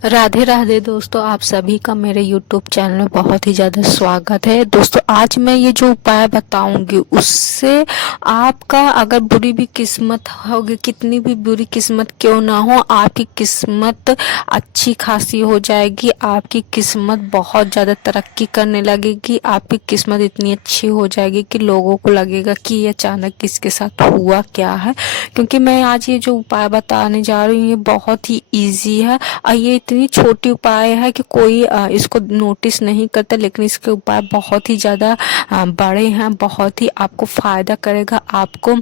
राधे राधे दोस्तों, आप सभी का मेरे YouTube चैनल में बहुत ही ज़्यादा स्वागत है। दोस्तों आज मैं ये जो उपाय बताऊंगी उससे आपका अगर बुरी भी किस्मत होगी, कितनी भी बुरी किस्मत क्यों ना हो, आपकी किस्मत अच्छी खासी हो जाएगी। आपकी किस्मत बहुत ज़्यादा तरक्की करने लगेगी। आपकी किस्मत इतनी अच्छी हो जाएगी कि लोगों को लगेगा कि ये अचानक किसके साथ हुआ क्या है। क्योंकि मैं आज ये जो उपाय बताने जा रही हूँ ये बहुत ही ईजी है और ये इतनी छोटी उपाय है कि कोई इसको नोटिस नहीं करता, लेकिन इसके उपाय बहुत ही ज़्यादा बड़े हैं, बहुत ही आपको फायदा करेगा, आपको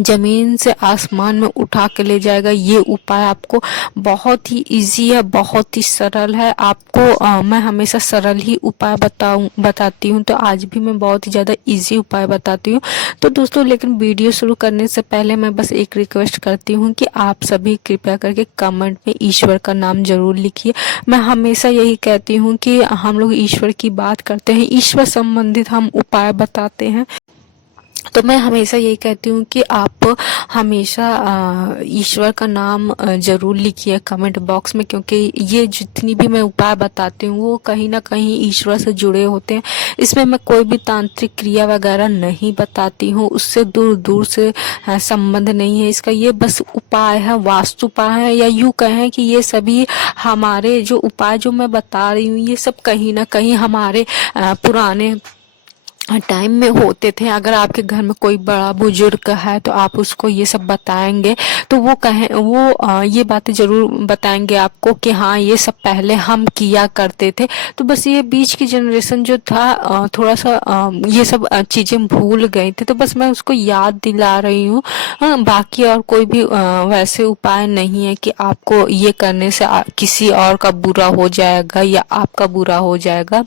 जमीन से आसमान में उठा के ले जाएगा। ये उपाय आपको बहुत ही इजी है, बहुत ही सरल है। आपको मैं हमेशा सरल ही उपाय बताती हूँ, तो आज भी मैं बहुत ही ज़्यादा इजी उपाय बताती हूँ। तो दोस्तों लेकिन वीडियो शुरू करने से पहले मैं बस एक रिक्वेस्ट करती हूँ कि आप सभी कृपया करके कमेंट में ईश्वर का नाम जरूर लिखिए। मैं हमेशा यही कहती हूँ कि हम लोग ईश्वर की बात करते हैं, ईश्वर संबंधित हम उपाय बताते हैं, तो मैं हमेशा यही कहती हूँ कि आप हमेशा ईश्वर का नाम जरूर लिखिए कमेंट बॉक्स में, क्योंकि ये जितनी भी मैं उपाय बताती हूँ वो कहीं ना कहीं ईश्वर से जुड़े होते हैं। इसमें मैं कोई भी तांत्रिक क्रिया वगैरह नहीं बताती हूँ, उससे दूर दूर से संबंध नहीं है इसका। ये बस उपाय है, वास्तु उपाय है, या यूँ कहें कि ये सभी हमारे जो उपाय जो मैं बता रही हूँ ये सब कहीं ना कहीं हमारे पुराने टाइम में होते थे। अगर आपके घर में कोई बड़ा बुजुर्ग है तो आप उसको ये सब बताएंगे तो वो ये बातें जरूर बताएंगे आपको कि हाँ ये सब पहले हम किया करते थे। तो बस ये बीच की जनरेशन जो था थोड़ा सा ये सब चीजें भूल गई थी, तो बस मैं उसको याद दिला रही हूँ। बाकी और कोई भी वैसे उपाय नहीं है कि आपको ये करने से किसी और का बुरा हो जाएगा या आपका बुरा हो जाएगा।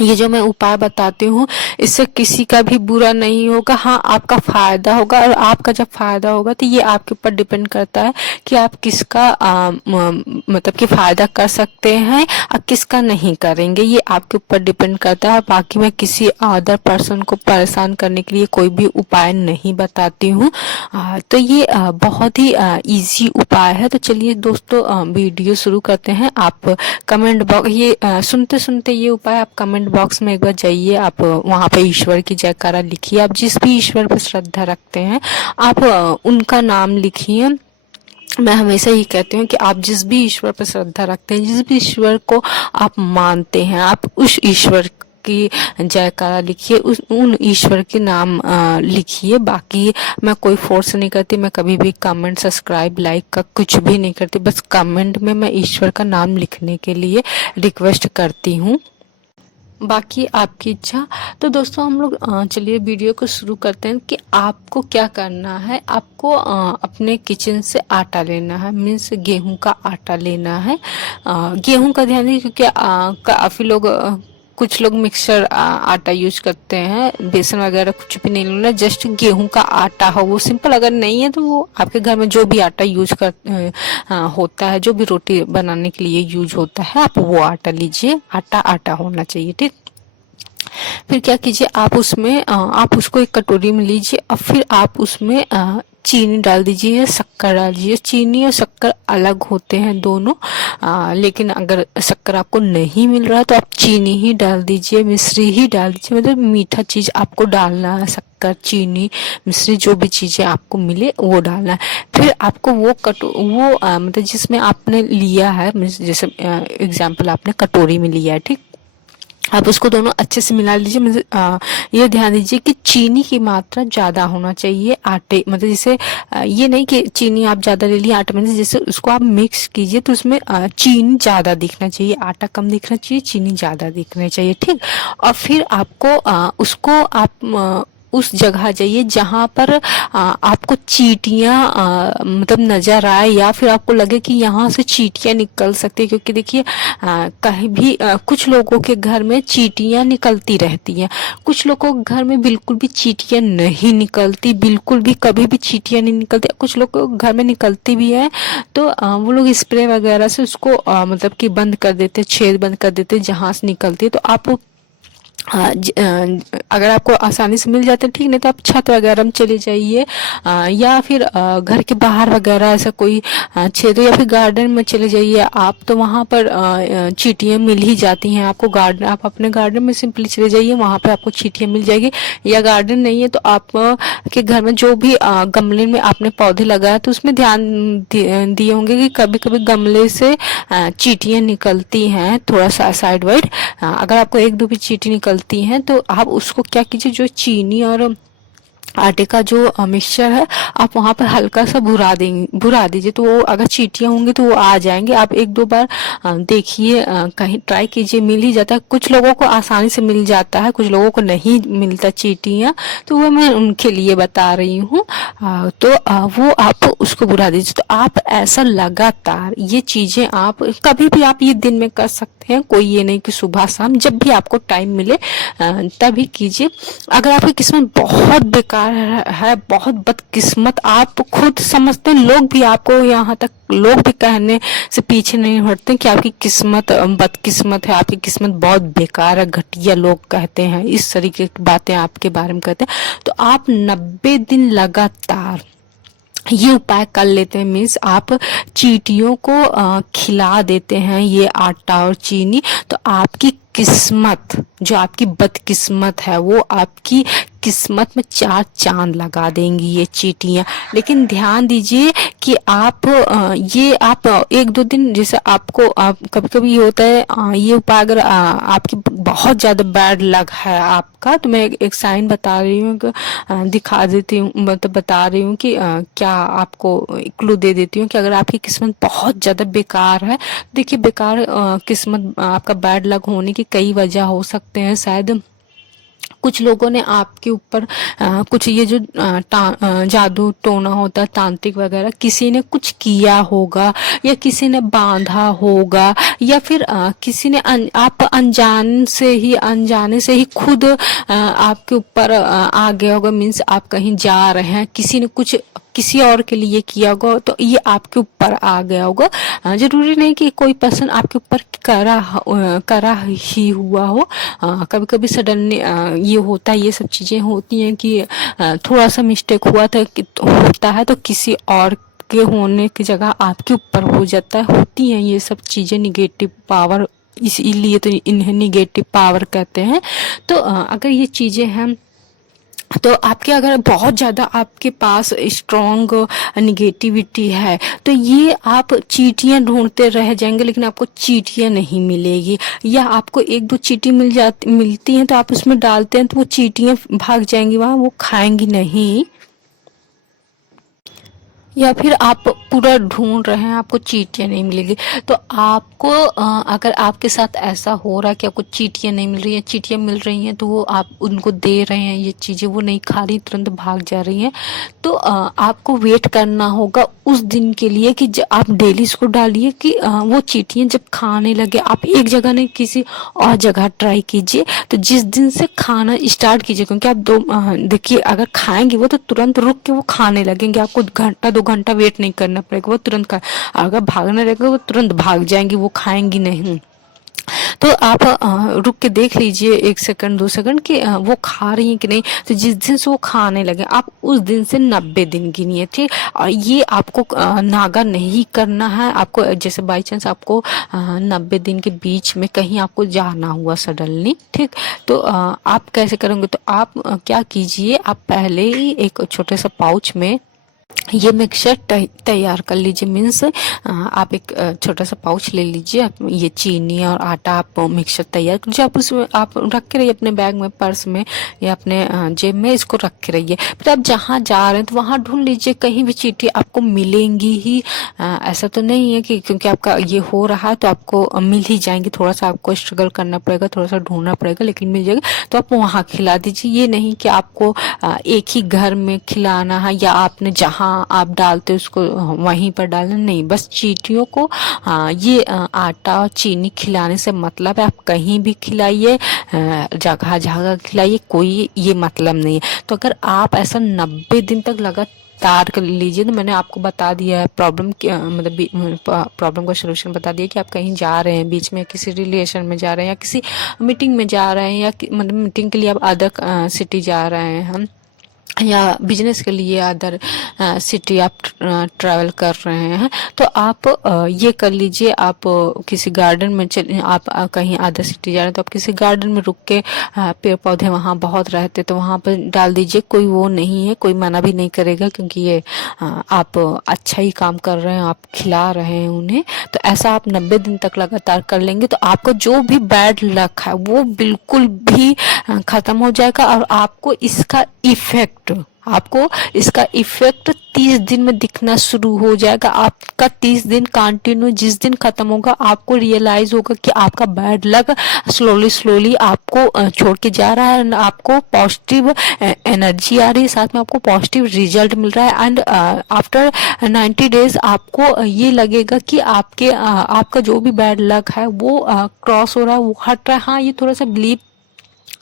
ये जो मैं उपाय बताती हूँ इससे किसी का भी बुरा नहीं होगा, हाँ आपका फायदा होगा। और आपका जब फायदा होगा तो ये आपके ऊपर डिपेंड करता है कि आप किसका मतलब कि फायदा कर सकते हैं और किसका नहीं करेंगे, ये आपके ऊपर डिपेंड करता है। बाकी मैं किसी अदर पर्सन को परेशान करने के लिए कोई भी उपाय नहीं बताती हूँ। तो ये बहुत ही इजी उपाय है। तो चलिए दोस्तों वीडियो शुरू करते हैं। आप कमेंट बॉक्स ये सुनते सुनते ये उपाय आप कमेंट बॉक्स में एक बार जाइए, आप वहाँ पे ईश्वर की जयकारा लिखिए। आप जिस भी ईश्वर पर श्रद्धा रखते हैं आप उनका नाम लिखिए। मैं हमेशा ये कहती हूँ कि आप जिस भी ईश्वर पर श्रद्धा रखते हैं, जिस भी ईश्वर को आप मानते हैं, आप उस ईश्वर की जयकारा लिखिए, उन ईश्वर के नाम लिखिए। बाकी मैं कोई फोर्स नहीं करती, मैं कभी भी कमेंट सब्सक्राइब लाइक का कुछ भी नहीं करती, बस कमेंट में मैं ईश्वर का नाम लिखने के लिए रिक्वेस्ट करती हूँ, बाकी आपकी इच्छा। तो दोस्तों हम लोग चलिए वीडियो को शुरू करते हैं कि आपको क्या करना है। आपको अपने किचन से आटा लेना है, मीन्स गेहूं का आटा लेना है। गेहूं का ध्यान रखिए क्योंकि काफ़ी लोग कुछ लोग मिक्सर आटा यूज करते हैं, बेसन वगैरह कुछ भी नहीं लेना, जस्ट गेहूं का आटा हो वो सिंपल। अगर नहीं है तो वो आपके घर में जो भी आटा यूज होता है, जो भी रोटी बनाने के लिए यूज होता है, आप वो आटा लीजिए। आटा आटा होना चाहिए, ठीक। फिर क्या कीजिए, आप उसमें आप उसको एक कटोरी में लीजिए और फिर आप उसमें चीनी डाल दीजिए, शक्कर डाल दीजिए। चीनी और शक्कर अलग होते हैं दोनों, लेकिन अगर शक्कर आपको नहीं मिल रहा है तो आप चीनी ही डाल दीजिए, मिश्री ही डाल दीजिए। मतलब मीठा चीज आपको डालना है, शक्कर चीनी मिश्री जो भी चीजें आपको मिले वो डालना है। फिर आपको वो मतलब जिसमें आपने लिया है, जैसे एग्जाम्पल आपने कटोरी में लिया है, ठीक, आप उसको दोनों अच्छे से मिला लीजिए। मतलब ये ध्यान दीजिए कि चीनी की मात्रा ज्यादा होना चाहिए आटे, मतलब जैसे ये नहीं कि चीनी आप ज्यादा ले लिए आटे में, जैसे उसको आप मिक्स कीजिए तो उसमें चीनी ज्यादा दिखना चाहिए, आटा कम दिखना चाहिए, चीनी ज्यादा दिखना चाहिए, ठीक। और फिर आपको उसको आप उस जगह जाइए जहां पर आपको चींटियां मतलब नजर आए, या फिर आपको लगे कि यहाँ से चींटियां निकल सकती है। क्योंकि देखिए कहीं भी कुछ लोगों के घर में चींटियां निकलती रहती हैं, कुछ लोगों के घर में बिल्कुल भी चींटियां नहीं निकलती, बिल्कुल भी कभी भी चींटियां नहीं निकलती। कुछ लोगों के घर में निकलती भी है तो वो लोग स्प्रे वगैरह से उसको मतलब कि बंद कर देते, छेद बंद कर देते जहां से निकलती है। तो आप अगर आपको आसानी से मिल जाते हैं ठीक, नहीं तो आप छत वगैरह में चले जाइए, या फिर घर के बाहर वगैरह ऐसा कोई क्षेत्र या फिर गार्डन में चले जाइए आप, तो वहाँ पर चींटियाँ मिल ही जाती हैं आपको। गार्डन, आप अपने गार्डन में सिंपली चले जाइए, वहाँ पे आपको चींटियाँ मिल जाएगी। या गार्डन नहीं है तो आप के घर में जो भी गमले में आपने पौधे लगाए तो उसमें ध्यान दिए होंगे कि कभी कभी गमले से चींटियाँ निकलती हैं थोड़ा सा साइड वाइड। अगर आपको एक दो भी चींटी निकलती हैं तो आप उसको क्या कीजिए, जो चीनी और आटे का जो मिक्सचर है आप वहाँ पर हल्का सा भुरा दीजिए, तो वो अगर चींटियाँ होंगी तो वो आ जाएंगे। आप एक दो बार देखिए, कहीं ट्राई कीजिए, मिल ही जाता है। कुछ लोगों को आसानी से मिल जाता है, कुछ लोगों को नहीं मिलता चींटियाँ, तो वो मैं उनके लिए बता रही हूँ। तो वो आप उसको भुरा दीजिए। तो आप ऐसा लगातार ये चीज़ें आप कभी भी आप ये दिन में कर सकते हैं, कोई ये नहीं कि सुबह शाम, जब भी आपको टाइम मिले तभी कीजिए। अगर आपकी किस्मत बहुत बेकार है, बहुत बदकिस्मत, आप खुद समझते हैं, लोग भी आपको यहाँ तक लोग भी कहने से पीछे नहीं हटते कि आपकी किस्मत बदकिस्मत है, आपकी किस्मत बहुत बेकार है, घटिया लोग कहते हैं, इस तरीके की बातें आपके बारे में कहते हैं। तो आप 90 दिन लगातार ये उपाय कर लेते हैं, मीन्स आप चींटियों को खिला देते हैं ये आटा और चीनी, तो आपकी किस्मत, जो आपकी बदकिस्मत है, वो आपकी किस्मत में 4 चांद लगा देंगी ये चींटियां। लेकिन ध्यान दीजिए कि आप ये आप एक दो दिन, जैसे आपको आप कभी कभी ये होता है, ये उपाय अगर आपकी बहुत ज्यादा बैड लक है आपका, तो मैं एक साइन बता रही हूँ, दिखा देती हूँ, मतलब बता रही हूँ कि क्या आपको क्लू दे देती हूँ कि अगर आपकी किस्मत बहुत ज्यादा बेकार है, देखिए बेकार किस्मत आपका बैड लक होने की कई वजह हो सकते हैं। शायद कुछ लोगों ने आपके ऊपर कुछ ये जो जादू टोना होता है, तांत्रिक वगैरह, किसी ने कुछ किया होगा, या किसी ने बांधा होगा, या फिर किसी ने आप अनजाने से ही खुद आपके ऊपर आ गया होगा। मीन्स आप कहीं जा रहे हैं, किसी ने कुछ किसी और के लिए किया होगा, तो ये आपके ऊपर आ गया होगा। जरूरी नहीं कि कोई पर्सन आपके ऊपर करा ही हुआ हो। कभी कभी सडनली ये होता है, ये सब चीजें होती हैं कि थोड़ा सा मिस्टेक हुआ था होता है, तो किसी और के होने की जगह आपके ऊपर हो जाता है। होती हैं ये सब चीजें, निगेटिव पावर, इसीलिए तो इन्हें निगेटिव पावर कहते हैं। तो अगर ये चीजें हैं, तो आपके अगर बहुत ज़्यादा आपके पास स्ट्रॉन्ग निगेटिविटी है, तो ये आप चींटियां ढूंढते रह जाएंगे, लेकिन आपको चींटियां नहीं मिलेगी। या आपको एक दो चींटी मिलती हैं, तो आप उसमें डालते हैं तो वो चींटियां भाग जाएंगी, वहाँ वो खाएंगी नहीं। या फिर आप पूरा ढूंढ रहे हैं, आपको चींटियां नहीं मिलेगी, तो आपको अगर आपके साथ ऐसा हो रहा है कि आपको चींटियां नहीं मिल रही है, चींटियां मिल रही हैं तो वो आप उनको दे रहे हैं ये चीजें, वो नहीं खा रही, तुरंत भाग जा रही हैं, तो आपको वेट करना होगा उस दिन के लिए कि आप डेली इसको डालिए कि वो चींटियां जब खाने लगे, आप एक जगह नहीं किसी और जगह ट्राई कीजिए। तो जिस दिन से खाना स्टार्ट कीजिए, क्योंकि आप देखिए अगर खाएंगे वो तो तुरंत रुक के वो खाने लगेंगे, आपको घंटा 2 घंटा वेट नहीं करना पड़ेगा, वो तुरंत खा, अगर भागना रहेगा वो तुरंत भाग जाएंगी, वो खाएंगी नहीं। तो आप रुक के देख लीजिए 1 सेकंड 2 सेकंड कि वो खा रही हैं कि नहीं। तो जिस दिन से वो खाने लगे, आप उस दिन से 90 दिन गिनिए, ठीक। और ये आपको नागा नहीं करना है। आपको जैसे बाई चांस आपको 90 दिन के बीच में कहीं आपको जाना हुआ सडनली, ठीक, तो आप कैसे करेंगे। तो आप क्या कीजिए, आप पहले ही एक छोटे सा पाउच में ये मिक्सचर तैयार कर लीजिए। मीन्स आप एक छोटा सा पाउच ले लीजिए, ये चीनी और आटा आप मिक्सचर तैयार कीजिए, आप उसमें आप रख के रहिए अपने बैग में, पर्स में या अपने जेब में, इसको रख के रहिए। फिर आप जहाँ जा रहे हैं तो वहाँ ढूंढ लीजिए, कहीं भी चींटी आपको मिलेंगी ही। ऐसा तो नहीं है कि क्योंकि आपका ये हो रहा है तो आपको मिल ही जाएंगी, थोड़ा सा आपको स्ट्रगल करना पड़ेगा, थोड़ा सा ढूंढना पड़ेगा, लेकिन मिल जाएगा। तो आप वहाँ खिला दीजिए। ये नहीं कि आपको एक ही घर में खिलाना है, या आपने जहाँ आप डालते उसको वहीं पर डालना, नहीं। बस चींटियों को ये आटा और चीनी खिलाने से मतलब है। आप कहीं भी खिलाइए, जगह जगह खिलाइए, कोई ये मतलब नहीं है। तो अगर आप ऐसा 90 दिन तक लगातार तार कर लीजिए। तो मैंने आपको बता दिया है प्रॉब्लम, मतलब प्रॉब्लम का सोल्यूशन बता दिया कि आप कहीं जा रहे हैं, बीच में किसी रिलेशन में जा रहे हैं या किसी मीटिंग में जा रहे हैं, या मतलब मीटिंग के लिए आप अदर सिटी जा रहे हैं हम, या बिजनेस के लिए अदर सिटी आप ट्रैवल कर रहे हैं। तो आप ये कर लीजिए, आप किसी गार्डन में आप कहीं अदर सिटी जा रहे हैं तो आप किसी गार्डन में रुक के पेड़ पौधे वहाँ बहुत रहते तो वहाँ पर डाल दीजिए। कोई वो नहीं है, कोई मना भी नहीं करेगा, क्योंकि ये आप अच्छा ही काम कर रहे हैं, आप खिला रहे हैं उन्हें। तो ऐसा आप 90 दिन तक लगातार कर लेंगे तो आपका जो भी बैड लक है वो बिल्कुल भी खत्म हो जाएगा, और आपको इसका इफेक्ट 30 दिन में दिखना शुरू हो जाएगा। आपका 30 दिन कंटिन्यू, जिस दिन खत्म होगा आपको रियलाइज होगा कि आपका बैड लक स्लोली आपको छोड़ के जा रहा है, आपको पॉजिटिव एनर्जी आ रही है, साथ में आपको पॉजिटिव रिजल्ट मिल रहा है। एंड आफ्टर 90 डेज आपको ये लगेगा कि आपका जो भी बैड लक है वो क्रॉस हो रहा है, वो हट रहा है। हाँ, ये थोड़ा सा बिलीव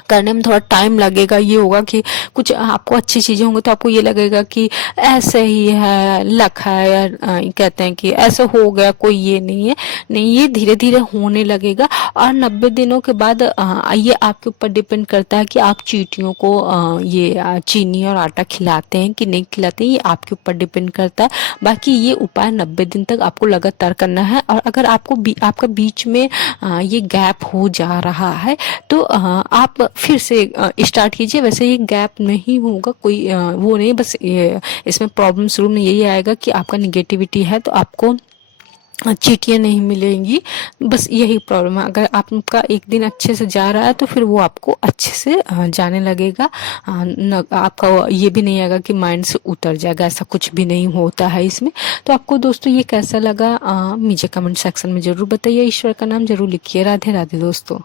करने में थोड़ा टाइम लगेगा। ये होगा कि कुछ आपको अच्छी चीज़ें होंगी तो आपको ये लगेगा कि ऐसे ही है, लक है, या कहते हैं कि ऐसे हो गया, कोई ये नहीं है। नहीं, ये धीरे धीरे होने लगेगा। और 90 दिनों के बाद ये आपके ऊपर डिपेंड करता है कि आप चींटियों को ये चीनी और आटा खिलाते हैं कि नहीं खिलाते हैं, ये आपके ऊपर डिपेंड करता है। बाकी ये उपाय 90 दिन तक आपको लगातार करना है। और अगर आपका बीच में ये गैप हो जा रहा है तो आप फिर से स्टार्ट कीजिए। वैसे ये गैप नहीं होगा, कोई वो नहीं, बस इसमें प्रॉब्लम शुरू में यही आएगा कि आपका निगेटिविटी है तो आपको चींटियाँ नहीं मिलेंगी, बस यही प्रॉब्लम है। अगर आपका एक दिन अच्छे से जा रहा है तो फिर वो आपको अच्छे से जाने लगेगा। आपका ये भी नहीं आएगा कि माइंड से उतर जाएगा, ऐसा कुछ भी नहीं होता है इसमें। तो आपको दोस्तों ये कैसा लगा मुझे कमेंट सेक्शन में ज़रूर बताइए। ईश्वर का नाम जरूर लिखिए। राधे राधे दोस्तों।